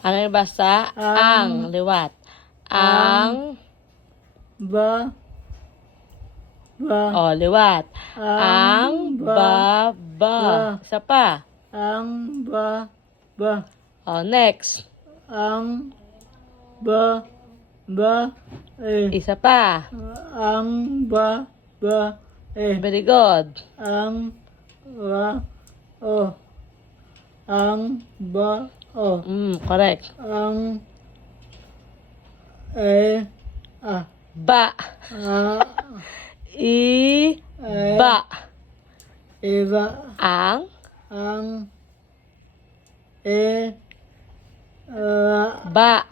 Ano yung basa? Ang. Liwat. Ang. Ba. O, liwat. Ang baba. Isa pa. Ang ba. O, next. Ang ba. Isa pa. Ang ba. Very good. Ang ba. Ang ba. Correct. Ang Ba. Ba. Iba. Ang. Ba.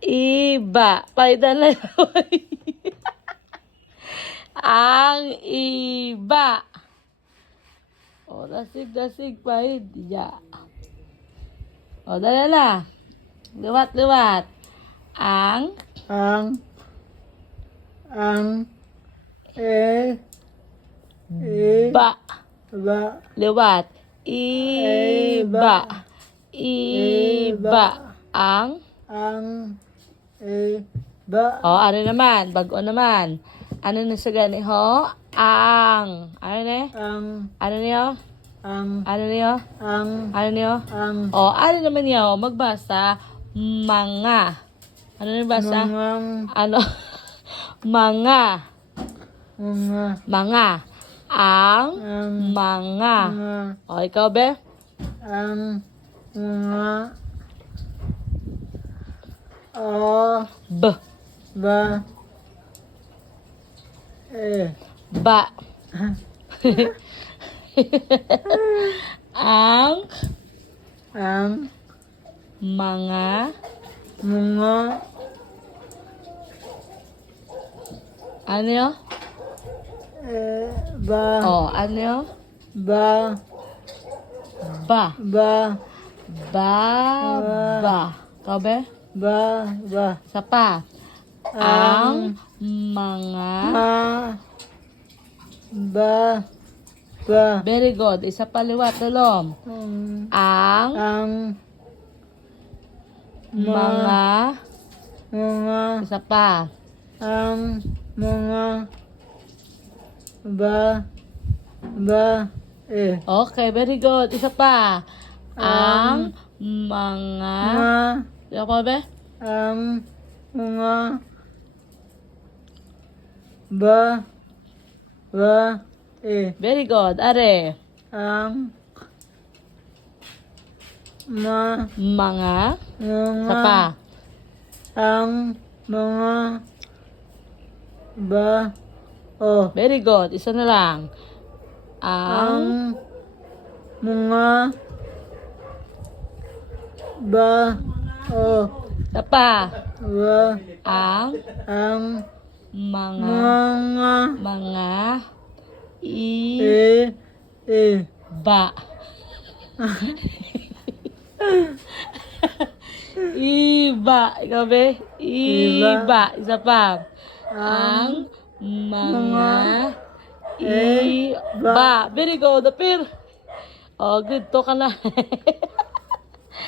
Iba. Paidan na ang iba. O, dasig, pahid. Ya. O, dala na. Liwat. Ang. Ba. Liwat. Iba. Ang. O, ano naman? Bago naman. Ano na sa gani ho? Ang. Ano na? Ano niyo? Ano niyo? Ano niyo? O, ano naman niyo? Magbasa. Mga. Ano na basa? Ano? Mga. Ang. Mga. O, ikaw be? B. Ba. Ang. Mga. Ano yun? O, ano yun? Ba. Ikaw be? Isa pa. Ang mga. Very good. Isa pa liwat, tulom. Ang mga. Isa pa. Okay, very good. Isa pa. Ang mga. Ikaw pa be? Very good. Are. Mga. Isa pa. Very good. Isa na lang. Ang. Isa pa. Ang. Mga. Ba. Iba. Ikaw be? Iba. Isa pa. Ang mga iba. Very good. Apir. Oh, good. To ka na.